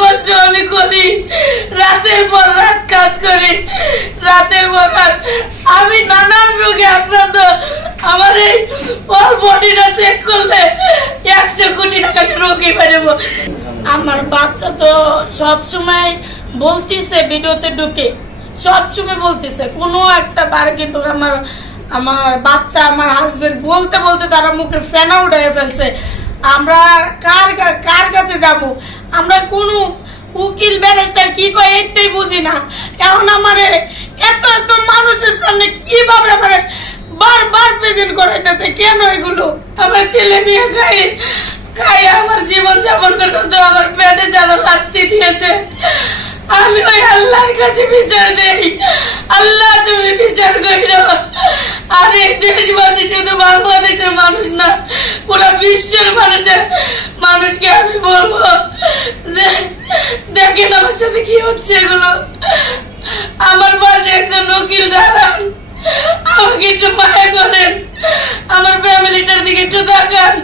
কষ্ট আমি করি, রাতের পর রাত কাজ করি, রাতের পর রাত আমি নানান রোগে আক্রান্ত। আমার এই বডিটা চেক করলে 100 কোটি টাকার রোগী বেরোবো। আমার বাচ্চা তো সবসময় বলতেছে, ভিডিওতে ঢুকে সবসময় বলতেছে, কোনো একটা বার কিন্তু আমার বাচ্চা আমার হাজবেন্ড বলতে বলতে তারা মুখে ফেনা উঠে ফেলছে। আমরা কার কাছে যাব? আমরা কোনো উকিল ব্যারিস্টার কি কয় এটাই বুঝি না। এখন আমার এত এত মানুষের সামনে কিভাবে আমার বারবার প্রেজেন্ট করাইতেছে, কেন এগুলো? আমার ছেলে মেয়ে খাই আমার জীবন যাপন করতে আমার পেটে যেন লাগতে দিয়েছে। আমি ওই আল্লাহর কাছে বিচার দেই, আল্লাহ তুমি বিচার করিও। আর এই দেশবাসী শুধু বাংলাদেশের মানুষ না, পুরো বিশ্বের মানুষকে আমি বলবো যে দেখেন আমার সাথে কি হচ্ছে এগুলো। আমার পাশে একজন উকিল দাঁড়ান, আমাকে একটু মায়া করেন, আমার ফ্যামিলিটার দিকে একটু তাকান।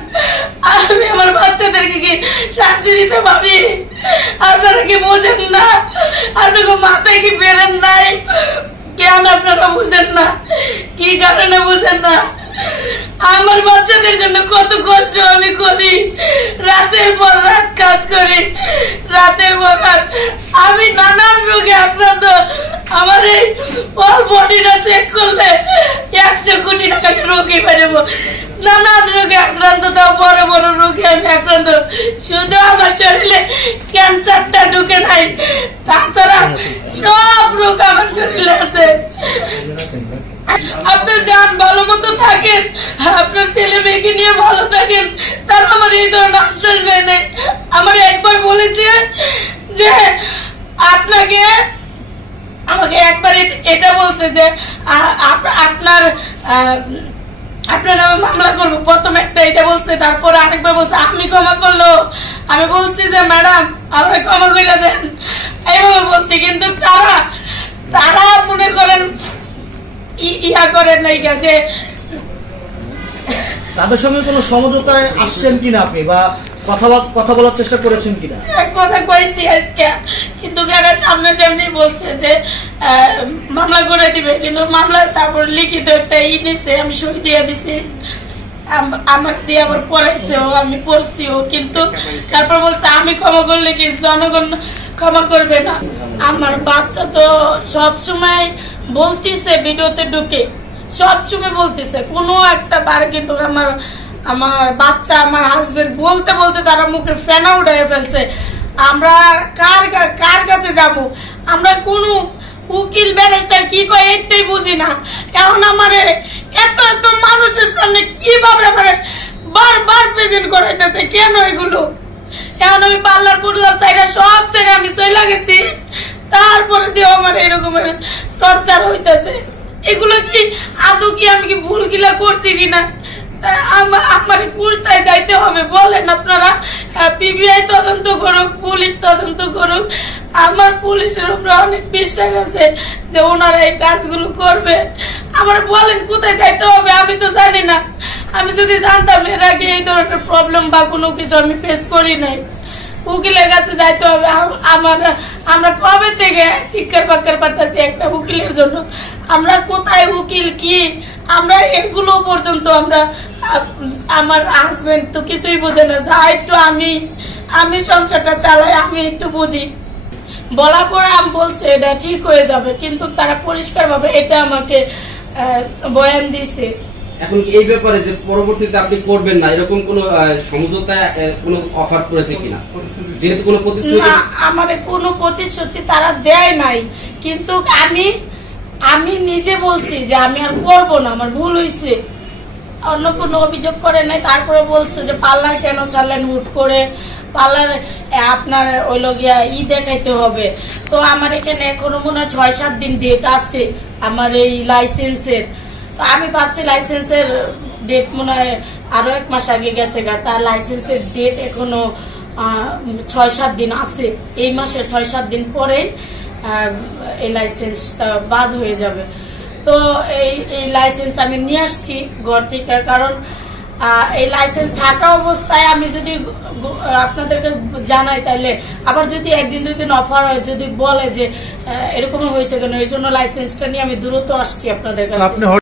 আমি আমার বাচ্চাদেরকে কি শাস্তি দিতে পারি? আপনারা কি বোঝেন না? আপনাকে মাথায় কি বেরেন নাই? কেন আপনারা বুঝেন না? কি কারণে বুঝেন না? আমার বাচ্চাদের জন্য কত কষ্ট আমি করি, রাতের পর রাত কাজ করি, রাতের পর রাত আমি নানান রোগে আক্রান্ত। আমার এই বডিটা চেক করলে 100 কোটি টাকার রোগী বেরোবো। নানান রোগে আক্রান্ত, তাও বড় বড় রোগে আমি আক্রান্ত। শুধু আমার শরীরে ক্যান্সারটা ঢুকে নাই, তাছাড়া সব রোগ আমার শরীরে আছে। আপনি যান ভালো মতো থাকেন, আপনার ছেলে মেয়েকে নিয়ে ভালো থাকেন, তারা আমার এই ধরনের আশ্বাস দেয় নাই। আমার একবার বলেছে যে আমাকে একবার এটা বলছে যে আপনার নামে মামলা করবো, প্রথম একটা এটা বলছে। তারপরে আরেকবার বলছে আমি ক্ষমা করলো। আমি বলছি যে ম্যাডাম আমরা ক্ষমা করে দেন, এইভাবে বলছি। কিন্তু তারা মনে করেন ইয়া করেন নাই যে তাদের সঙ্গে কোনো সমঝোতায় আসছেন কিনা আপনি, বা কথা বলার চেষ্টা করেছেন কিনা? কথা কইছি আজকে, কিন্তু সামনাসামনি বলছে যে মামলা করে দিবে, কিন্তু মামলা তারপর লিখিত একটা নিছে, আমি সই দিয়ে দিছি, আমার দিয়ে আবার পড়াইছেও, আমি পড়ছিও। কিন্তু তারপর বলছে আমি ক্ষমা করলে কি জনগণ ক্ষমা করবে না? আমার বাচ্চা তো সবসময় বলতেছে, ভিডিওতে ঢুকে সবসময় বলতেছে, কোনো একটা বার কিন্তু আমার বাচ্চা আমার হাজবেন্ড বলতে বলতে তারা মুখে ফেনা উঠে ফেলছে। আমরা কার কাছে যাব? আমরা কোনো উকিল ব্যারিস্টার কি কয় এটাই বুঝি না। এখন আমার এত এত মানুষের সামনে কিভাবে আমার বারবার প্রেজেন্ট করাইতেছে, কেন এগুলো? এখন আমি পার্লার পুরলার চাইরা সব চাইরা আমি চলে গেছি, তারপরে দিয়ে আমার এরকমের টর্চার হইতেছে। এগুলো কি আদৌ কি আমি কি ভুল গিলা করছি কিনা? আমার কোথায় যাইতে হবে বলেন আপনারা? পিবিআই তদন্ত করুক, পুলিশ তদন্ত করুক। আমার পুলিশের উপরে অনেক বিশ্বাস আছে যে ওনারা এই কাজগুলো করবে। আমার বলেন কোথায় যাইতে হবে? আমি তো জানি না। আমি যদি জানতাম এর আগে এই ধরনের প্রবলেম বা কোনো কিছু আমি ফেস করি নাই। উকিলের কাছে যাইতে হবে। আমরা কবে থেকে চিৎকার বাক্কার পারতেছি একটা উকিলের জন্য। আমরা কোথায় উকিল কি, আমরা এগুলো পর্যন্ত আমার হাজবেন্ড তো কিছুই বোঝে না। যা একটু আমি সংসারটা চালাই, আমি একটু বুঝি। বলার পরে আমি বলছি এটা ঠিক হয়ে যাবে, কিন্তু তারা পরিষ্কার ভাবে এটা আমাকে বয়ান দিছে। এখন এই ব্যাপারে যে পরবর্তীতে আপনি করবেন না, এরকম কোনো সমঝোতা কোনো অফার করেছে কিনা? যেহেতু কোনো প্রতিশ্রুতি আমাদের কোনো প্রতিশ্রুতি তারা দেয় নাই, কিন্তু আমি নিজে বলছি যে আমি আর করবো না, আমার ভুল হয়েছে। অন্য কোনো অভিযোগ করে নাই। তারপরে বলছে যে পার্লার কেন ছাড়লেন হুট করে, পার্লার আপনার ওই লগিয়া দেখাইতে হবে। তো আমার এখানে এখনো মনে হয় 6-7 দিন ডেট আছে আমার এই লাইসেন্সের। তো আমি ভাবছি লাইসেন্সের ডেট মনে হয় আরো 1 মাস আগে গেছে গা, তার লাইসেন্সের ডেট এখনো 6-7 দিন আছে। এই মাসের 6-7 দিন পরে এই লাইসেন্সটা বাদ হয়ে যাবে। তো এই লাইসেন্স আমি নিয়ে আসছি ঘর থেকে, কারণ এই লাইসেন্স থাকা অবস্থায় আমি যদি আপনাদেরকে জানাই, তাহলে আবার যদি একদিন দুই দিন অফার হয়, যদি বলে যে এরকম হয়েছে কেন, এই জন্য লাইসেন্সটা নিয়ে আমি দ্রুত আসছি আপনাদের কাছে।